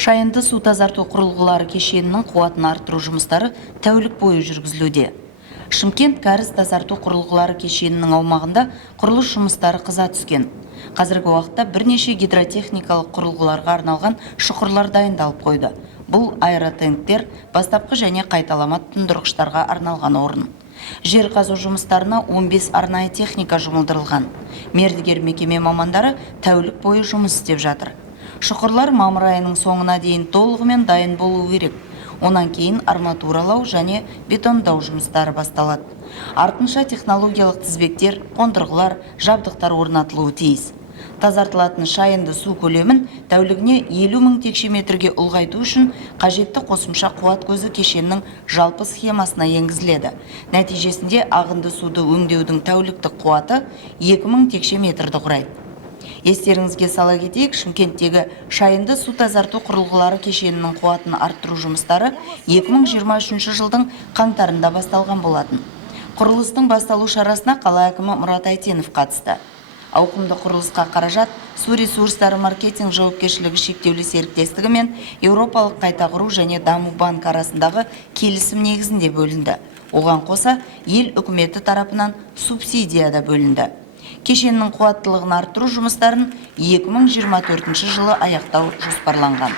Шайынды су тазарту құрылғылары кешенінің қуатын арттыру жұмыстары тәулік бойы жүргізілуде. Шымкент кәріз тазарту құрылғылары кешенінің аумағында құрылыс жұмыстары қыза түскен. Қазіргі уақытта бірнеше гидротехникалық құрылғыларға арналған шұқырлар дайындалып қойды. Бұл аэротенктер, бастапқы және қайталама тұндырғыштарға арналған орын. Жер қазу жұмыстарына 15 арнайы техника жұмылдырылған. Мердігер мекеме мамандары тәулік бойы жұмыс істеп жатыр. Шұқырлар мамыр айының соңына дейін толығымен дайын болуы керек. Онан кейін арматуралау және бетондау жұмыстары басталады. Артынша технологиялық тізбектер, қондырғылар, жабдықтар орнатылуы тиіс. Тазартылатын шайынды су көлемін тәулігіне 50 000 текше метрге ұлғайту үшін қажетті қосымша қуат көзі кешеннің жалпы схемасына енгізіледі. Нәтижесінде ағынды суды өңдеудің тәуліктік қуаты 2000 текше метрді құрайды. Естеріңізге сала кетейік, Шымкенттегі шайынды су тазарту құрылғылары кешенінің қуатын арттыру жұмыстары 2023 жылдың қаңтарында басталған болатын. Құрылыстың басталу шарасына қала әкімі Мұрат Әйтенов қатысты. Ауқымды құрылысқа қаражат су ресурстары маркетинг жауапкершілігі шектеулі серіктестігі мен Еуропалық қайта құру және даму банк арасындағы келісім негізінде бөлінді. Оған қоса ел үкіметі тарапынан субсидия да бөлінді. Кешеннің қуаттылығын арттыру жұмыстарын 2024 жылы аяқтау жоспарланған.